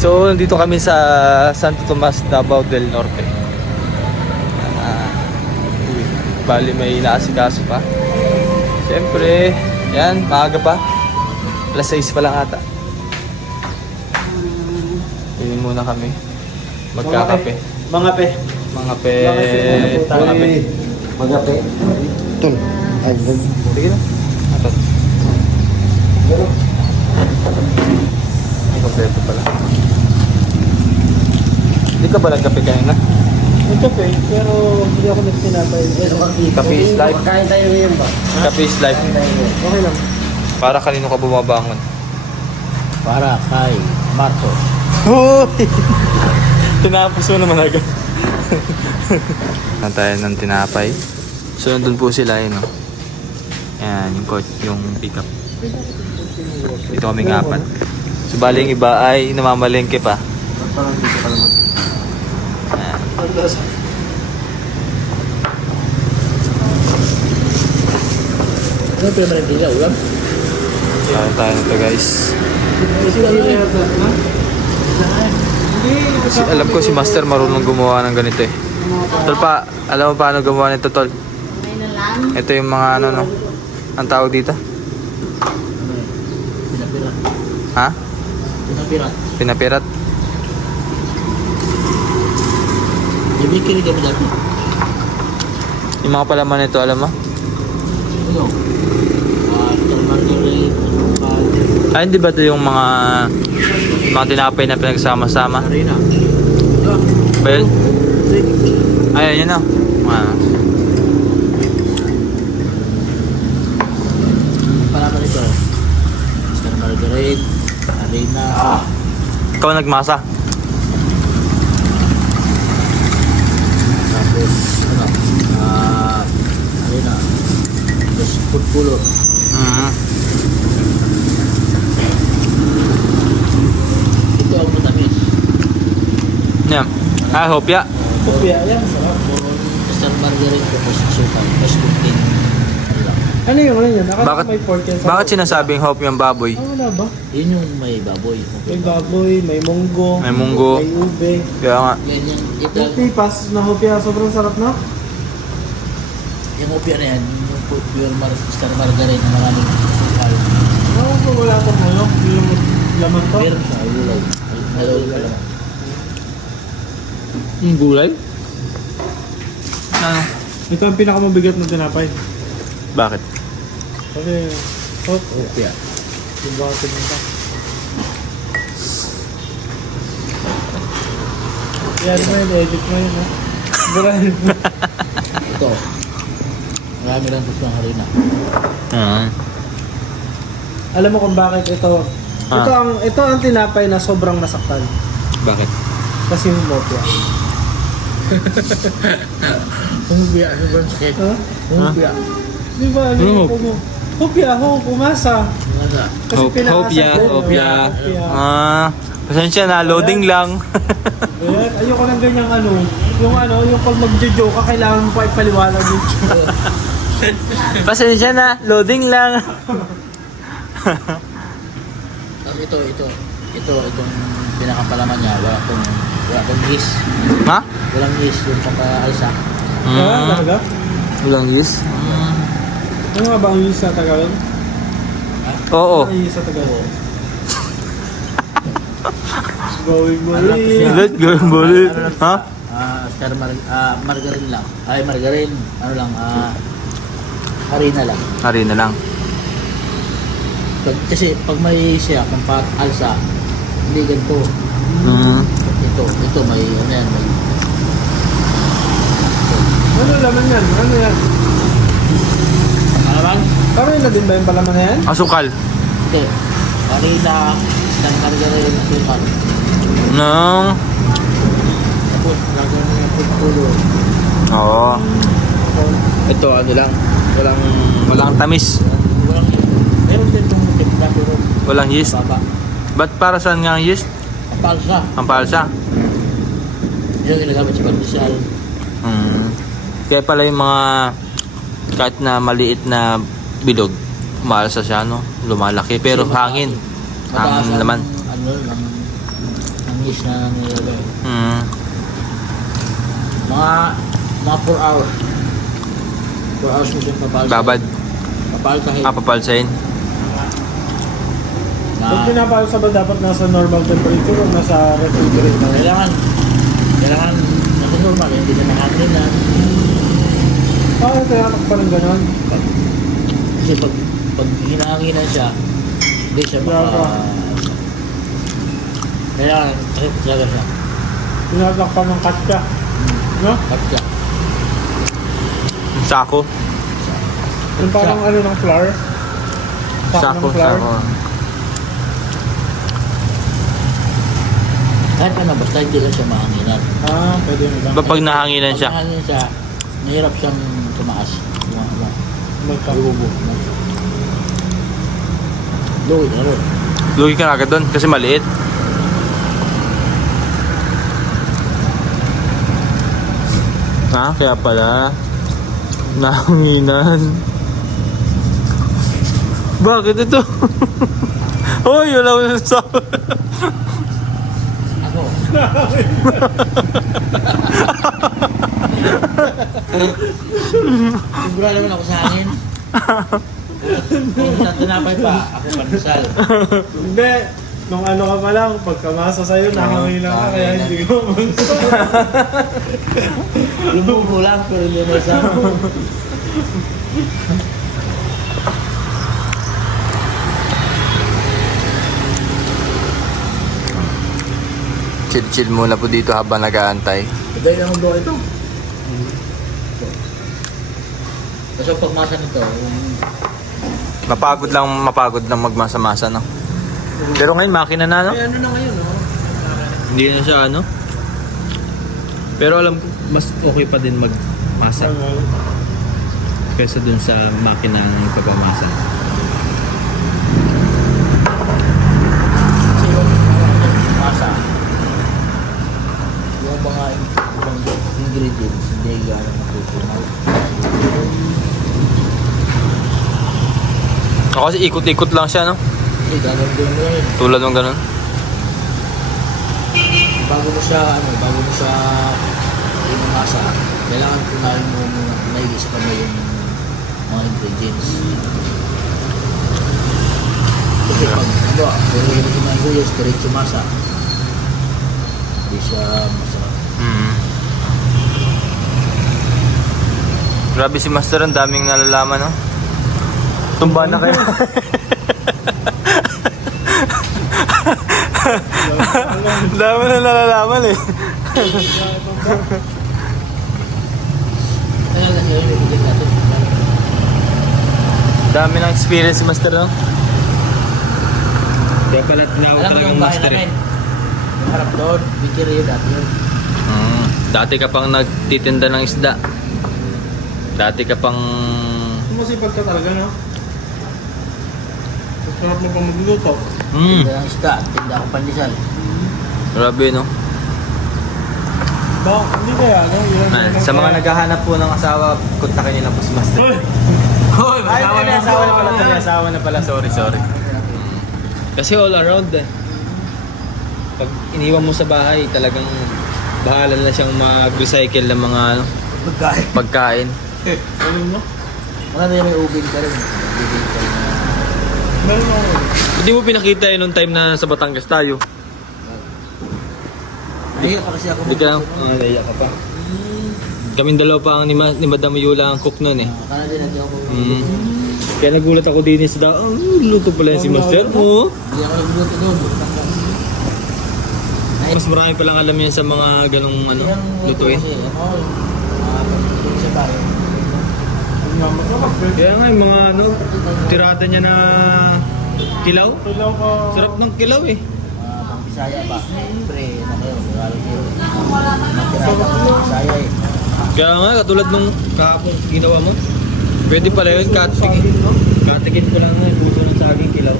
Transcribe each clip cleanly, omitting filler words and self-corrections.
So, nandito kami sa Santo Tomas, Davao del Norte. Bali, may inaasikaso pa. Siyempre, yan, maaga pa. Alas 6 pa lang ata. Pili muna kami. Magkakape. Mga pe. Mga pe. Mga pe. Tol. Ay, Sige na. Atot. Ay, kompleto pala. Hindi ka ba nagkape kanina? Nagkape, pero hindi ako nagsinapay. Kape is life. Kain tayo ngayon ba? Kape is life. Okay lang. Para kanino ka bumabangon? Para kay Marco. Hoy! Tinapos mo naman agad. Nantayan ng tinapay. So, nandun po sila yun, no? Yan, yung coach, yung pick-up. Dito kami apat. So, bali yung iba ay namamalengke pa. Parang dito ka naman. Yan. Ano pa naman nila, ulam? Kaya tayo nito, guys. Kasi alam ko si Master marunong gumawa ng ganito eh. Tol pa, alam mo paano gumawa nito, Tol? Ito yung mga ano, no? Ang tawag dito? Pinapirat. Ha? Pinapirat. Pinapirat? Ibigay kami dati. Yung mga palaman nito, alam mo? Ano? Margarine. Ay, hindi ba ito yung mga tinapay na pinagsama-sama? Arena. Well, ay, yun na. Palaman ito. Mr. Margarine. Arena. Ikaw nagmasa? Tapos, ano? Arena. Tapos, food color. Ito ang matamis. Yan. Ah, hopya. Kopya, yan. Sarap. Mr. Margarine. Tapos, sukan. Tapos, cooking. Ano yung ano yun? Bakit, bakit sinasabing hope yung baboy? Ano na ba? Yun yung may baboy. May baboy, may munggo, May munggo. may ube. Kaya nga. Yan yung Yung tipas na hopya, sobrang sarap na. yung opya na yan, yung pure Mr. Margarine na maraming sukal. Ano kung wala pang ano, yung laman to? Meron siya, ulay. Nalawin ka lang. Yung gulay? Ano? Ito ang pinakamabigat na tinapay. Bakit? Kasi, hop, Opya. yung bakit nito. Yan mo yun, edit mo yun ha. Burahin mo. Ito. Marami lang gusto ng harina. Alam mo kung bakit ito. Ito ang tinapay na sobrang nasaktan. Bakit? Kasi yung hopya. Hungbiya, ano ba? Ha? Hungbiya. Di ba? Ano Ano? yung hopya, umasa. Wala. Kasi Hopya, hopya. Hopya. Pasensya na, loading lang. Ayan, ayoko ng ganyang ano. Yung pag magjo-joke ka, kailangan mo pa ipaliwanag yung Pasensya na, loading lang. Itong pinakapalaman niya, wala pong yeast. Ha? Walang yeast yung papa-alsa. talaga? Walang yeast? Ano nga ba ang yeast sa Tagalog? Oo. Ano ang yeast sa Tagalog? Going mo Ano lang po siya? Let's go, bullet. Ano lang Ha? Star margarine lang. Ay, margarine. Ano lang, harina lang. Hari na lang. Kasi pag may siya, kung alsa, hindi ganito. Ito may, ano yan, may... Ano laman yan? Ano yan? Ano bang? Parang na din ba yung palaman na yan? Asukal. Hindi. Harina, star margarine, sukan. Nang... Tapos, lagyan mo yung food color. Oo. Ito, ano lang. Walang tamis. Walang, meron din itong timpla, pero Walang yeast. baba. Ba't para saan nga ang yeast? Ang palsa. Ang palsa. Yun yung ginagamit sa pandesal. Kaya pala yung mga kahit na maliit na bilog, umalsa siya, no? Lumalaki. Pero hangin. Hangin naman. Ano, ng palis na nilagay. Hmm. Mga 4 hours. 4 hours mo siyang papalsa. Babad. Papalsahin. Papalsahin. Kung Na pinapalsa ba dapat nasa normal temperature o nasa refrigerator? kailangan nasa normal, hindi na mahangin na. Kaya pa rin ganon. Kasi pag hinahanginan siya, hindi siya kailangan sakit talaga siya. Pinatakpan ng katsa. No? At siya. Sako. Yung parang ano ng flour. Sako. ng flour. Sako. Kahit ano, basta hindi lang siya mahanginan. Pwede na lang. Pag nahanginan siya. Pag nahangin siya, mahirap siyang tumaas. Lubo. Luwi na rin. Lugi ka na agad doon kasi maliit. Kaya pala. Nahanginan. Bakit ito? Hoy, wala ko nasasabi. Ako. Siguro naman ako sa hangin. Kung tinapay pa, ako pandesal. Hindi. Nung ano ka pa lang, pagkamasa sa'yo, nakangailan ka, kaya hindi ko mansa. Lumubo lang, pero hindi na isa. Chill-chill muna po dito habang nag-aantay. Iday lang ang ito. Kasi pagmasa nito, Mapagod lang magmasa-masa, no? Pero ngayon, makina na, no? ano na ngayon, no? Hindi na siya, ano? Pero alam ko, mas okay pa din magmasa kaysa dun sa makina ng pagmamasa. Kasi yung masa, yung mga ibang ingredients, hindi gano'ng matutunaw. Kasi ikot-ikot lang siya, no? Hindi gano'n din mo yun. Tulad ng ganun. Bago mo siya yung masa, kailangan kunain mo naigis pa mo yung mga ingredients. Kasi pag puro yung mga ingredients, diretso masa, hindi siya masarap. Grabe si Master, ang daming nalalaman, no? Tumba na kayo. Dami na nalalaman, eh. Kaya kasi yun, ibigay natin. Dami ng experience si Master, no? Kaya pala tinawag Alam mo talagang yung bahay Master, eh. namin, yung harap doon, bikiri yun dati yun. Dati ka pang nagtitinda ng isda. Dati ka pang... Sumasipag ka talaga, no? Sarap mo pa magluto. Tinda ng isda, tinda akong pandesal. Grabe, no? Hindi kaya, no? Sa mga naghahanap po ng asawa, kontakin niyo lang po si Master. Hoy, Ay, may asawa na pala. May asawa na pala. Sorry. Kasi all around, eh. Pag iniwan mo sa bahay, talagang bahala na siyang mag-recycle ng mga ano, Pagkain. pagkain. Alam mo? Wala na yung may ubing ka rin. Ubing ka na. Meron ako. Hindi mo pinakita yun nung time na sa Batangas tayo. Nahiya pa kasi ako. Hindi ka lang, naiyak ka pa. Kaming dalawa pa ang ni Madam Yula ang cook noon, eh. Kala din natin ako. Kaya nagulat ako din sa daw, luto pala yan si Master mo. Hindi ako nagluto doon. Mas marami palang alam yan sa mga ganong ano, lutuin. Sa bahay. Masarap, eh. Kaya nga yung mga ano, tirada niya na kilaw. Kailangan ka... Sarap ng kilaw, eh. Pang-Bisaya ba? Siyempre, na kayo. Regalo kayo. Matirada ko sa Bisaya eh. Kaya nga, katulad nung kahapon ginawa mo. Pwede pala yun, katikin ko lang na, puso ng saging kilaw.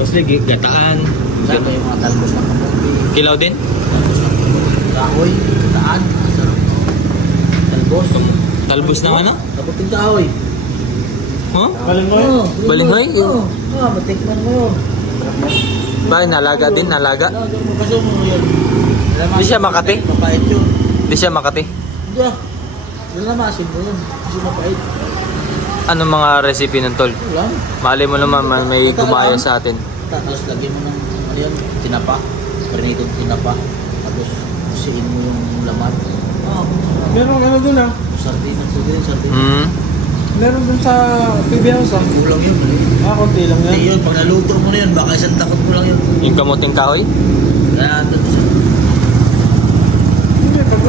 Mostly, gataan. Sabi yung mga talbos ng kamote. Kilaw din? Talbos ng kamote. Kahoy. Gataan. Masarap. Talbos. Talbos ng ano? Kabuting kahoy. Huh? Balin mo yun? Oo. Balinghoy? Oo. Batikman mo yun. Ba, nalaga din, nalaga. Kasi mo yun. Hindi siya Makati? Mapait yun. Hindi siya Makati. Hindi ah. Lamasin mo yun. Kasi mapait. Anong mga recipe ng tol? Wala. Mali mo naman may gumaya sa atin. Tapos lagyan mo ng ano yun, tinapa. Marinated tinapa. Tapos kusiin mo yung laman. Ah, Meron ano dun ah. sardin ang pwede rin, sardin. Hmm. Meron dun sa PB House ah. Kulang yun. Mali. Konti lang Hindi yan. yun, pag naluto mo na yun, baka isang takot mo lang yun. Yung kamuting kahoy? Kaya ito siya. Hindi, pag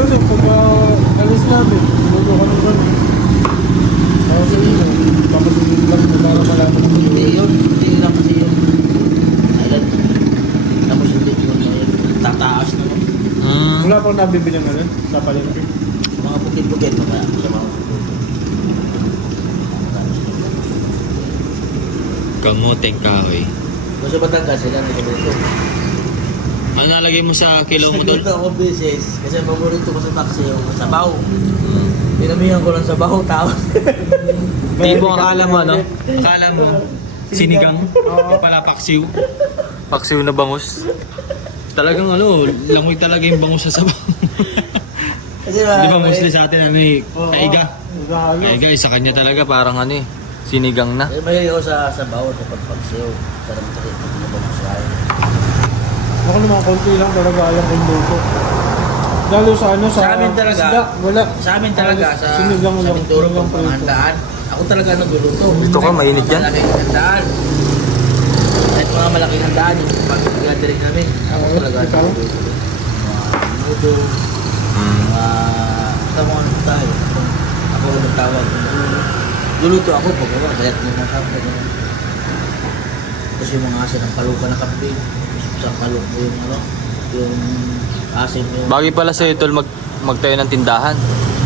alis namin, luto ka ng gano'n. Tapos yun, tapos yung lang mo para malaman mo Hindi yun, hindi lang kasi yun. Island. Tapos hindi yun na yun. Tataas na yun. Hmm. Wala pang nabibili ng ganun sa palengke. Mga bukid-bukid mamaya sa mga Kamuting kahoy. Kung sa Batangas, sila nagkaluto. Ano nalagay mo sa kilo mo tol? Nagluto ako beses. Kasi ang paborito ko sa taxi yung sabaw. Pinamihan ko lang sabaw, tapos. Tipo ang akala mo, ano? Akala mo, sinigang? Oo. Pala paksiw. Paksiw na bangus. Talagang ano, langoy talaga yung bangus sa sabaw. Kasi Di ba mostly sa atin ano eh, Oo. kaiga. Magahalo. Kaiga eh, sa kanya talaga parang ano eh, sinigang na. Kasi mahilig ako sa sabaw, sa pagpagsiw. Sarap kasi pag nabawas kayo. Ako naman, konti lang talaga alam kong luto. Lalo sa ano, Sa amin talaga. isda, wala. Sa amin talaga, sa sinigang lang. Mindoro, sinigang pag panghandaan, ako talaga nagluluto. Dito ka, mainit yan. Malaking handaan. Kahit mga malaking handaan, yung pag-gathering namin, ako Oo, talaga ikaw? nagluluto. Mga minuto, mga sa mga tayo. Ako nagtawag. Luluto ako pag wala, bayat mo mga kapwa. Tapos yung mga asa ng paluka na kape, sa paluk yung ano, yung asim yung... Bagay pala sa'yo tol magtayo ng tindahan.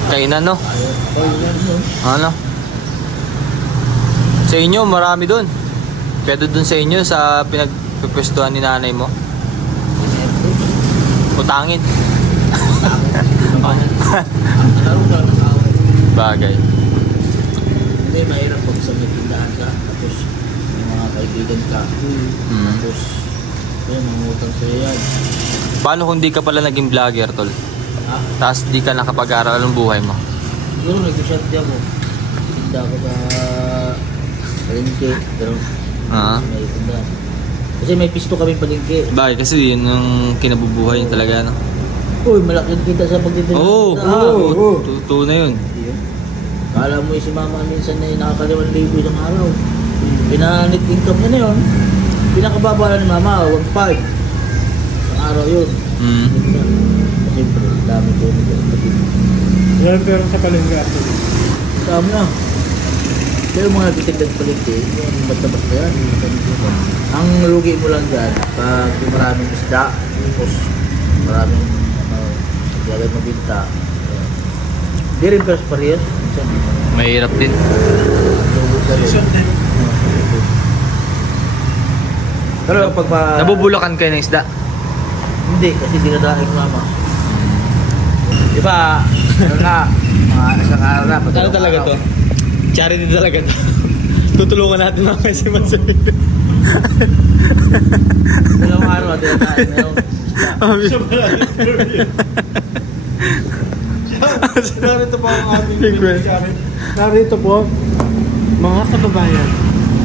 Kainan no? Ayun, oh, yun, yun. Ano? Sa inyo, marami doon. Pero doon sa inyo, sa pinagpipwestuhan ni nanay mo, utangin. Laro ka lang ng away. Bagay. Hindi, mahirap pag sa may tindahan ka, tapos may mga kaibigan ka, Hmm. tapos yun, mangutang sa'yo yan. Paano kung di ka pala naging vlogger tol? Ha? Tapos di ka nakapag-aral ng buhay mo? Siguro nag-shot di ako. Tinda ako sa palengke, pero Ah. may tindahan. Kasi may pisto kami palengke. Bagay kasi yun yung kinabubuhay talaga no? Uy, malaking kita sa pagtitinda. Oo, oo. totoo na yun. Kala mo yung si mama minsan na nakakaliwan libo isang araw. Pinanet income niya na yun. Pinakababa lang ni mama, 1.5. Isang araw yun. Mm. Siyempre, dami ko nagkakatid. Wala pero sa palengke ato. Dami na. Pero mga nagtitindag palengke, yung basta-basta yan. Ang lugi mo lang dyan, pag yung maraming isda, tapos maraming lagay mabinta. Hindi rin pero parehas. Minsan, Mahirap din. tubod ka rin. Pero pag Nabubulakan kayo ng isda. hindi, kasi dinadaing mama. Di ba, ano na, mga isang araw na. Ano talaga to? Charity talaga to. Tutulungan natin mga si Mansay. Dalawang araw na dinadaing na yun. Narito po ang ating Big one. Narito po, mga kababayan,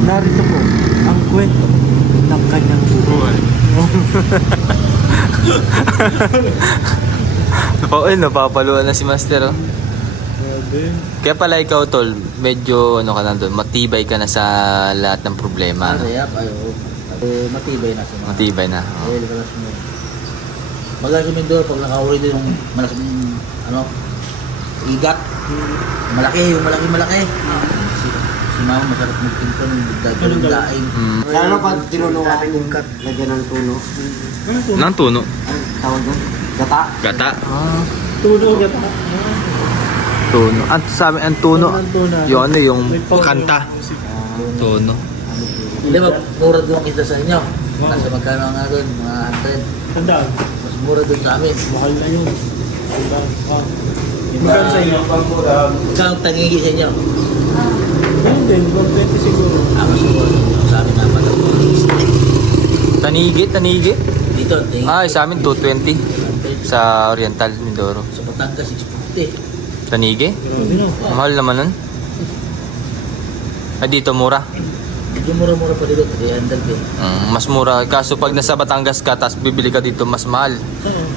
narito po ang kwento ng kanyang buhay. Napapaluan na si Master oh. Kaya pala ikaw tol, medyo ano ka na doon, matibay ka na sa lahat ng problema. No? Yap, ayaw. Matibay na siya. Matibay na. Oh. Dahil kalas mo. Magaling sa Mindoro, pag nakahuli din yung malaking, ano, igat. Yung malaki. Si mama masarap magtinto ng gagawin daing. Mm. Lalo pag tinulungan yung cut, lagyan ng tulo. Nang tuno? Ang tawag doon? Gata. Gata. Ah. Tunog at Tuno. At sa amin ang tuno. Ang tuno. Yung ano, yung May power kanta. yung music. Tuno. Hindi ba, mura doon ang isda sa inyo? Nasa magkano nga doon, mga 100. Tandaan, Mas mura doon sa amin. mahal na yun. Diba? Ah. Diba? Magkano sa inyo? Ikaw ang tangigi sa inyo. Ayun din, 120 siguro. Mas mura doon sa amin na Tanigi. Dito, tingin. Ay, sa amin 220 sa Oriental, Mindoro. Sa Batangas, 650. Tanigi? Mahal naman nun. Ay, dito mura. Medyo mura-mura pa dito, 300 din. Mas mura. Kaso pag nasa Batangas ka, tapos bibili ka dito, mas mahal.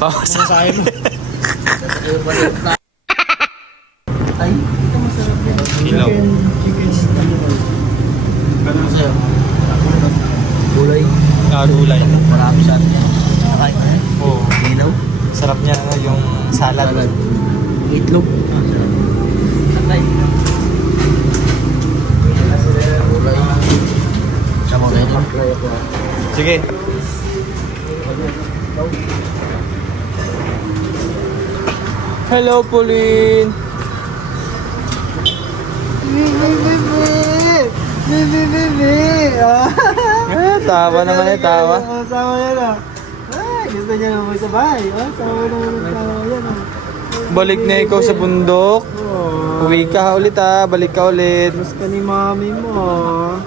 Masahe mo. Ay, ito masarap yan. Ilaw. Chicken Ano sa'yo? Gulay. Gulay. Marami sa atin yan. Nakain ka yan? Oo. Ilaw. Sarap niya, yung salad. Itlog. Sarap. Atay. Gulay. Sama kayo doon. Sige. Hello, Pauline. Tawa naman eh, tawa. Sama yan ah. Ay, gusto niya naman sa bahay. Sama naman ng tao yan ah. Balik na ikaw sa bundok. Uwi ka ulit balik ka ulit. Mas ka ni mami mo.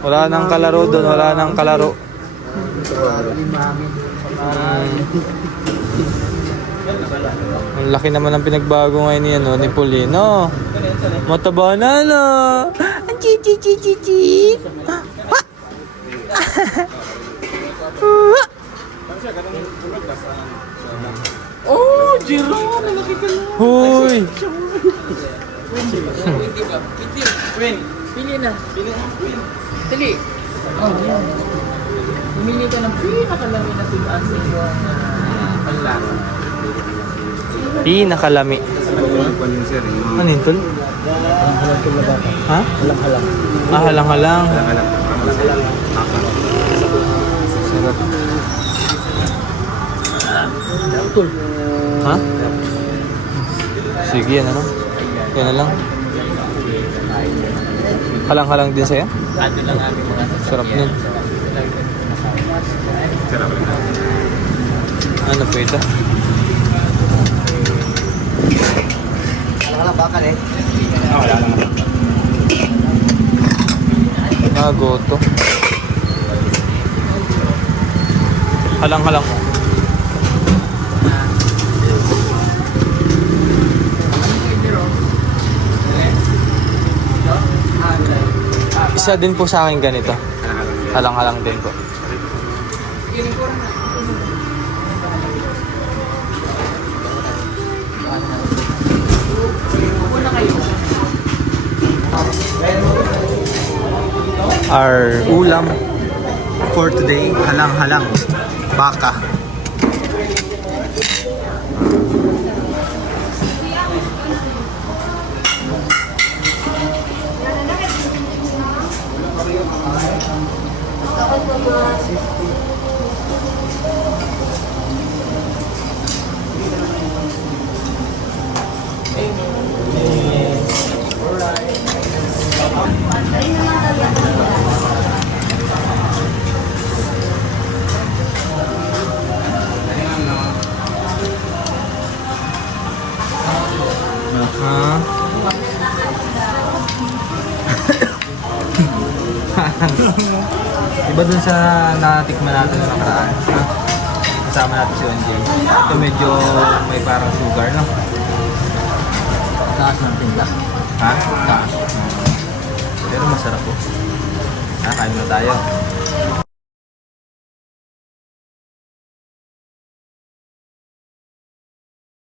Wala nang kalaro doon, wala nang kalaro. Ang laki naman ng pinagbago ngayon ni, ni Pauline, no? Mataba na, no? Ang chi. Oh, Jiro! Malaki ka na. Hoy! Pili na. Dali. Oh, yan. Pumili ka ng pinakalami na sigaan sa iyo ang panlasa. Pinakalami. Ano yun, tol? Halang tulad ako. Ha? Halang. Halang-halang. Sarap. Tol. Ha? Sige, yan ano? Yan na lang. Halang-halang din sa'yo? Ato lang aming mga Sarap nun. Ano po ito? Wala bakal eh. Goto. Halang-halang. Isa din po sa akin ganito. Halang-halang din po. Our ulam for today, halang-halang, baka. Iba dun sa natikman natin na nakaraan. Kasama natin si ONJ. Ito medyo may parang sugar, no? Taas ng timpla. Ha? Taas. Pero masarap po. Kakain na tayo.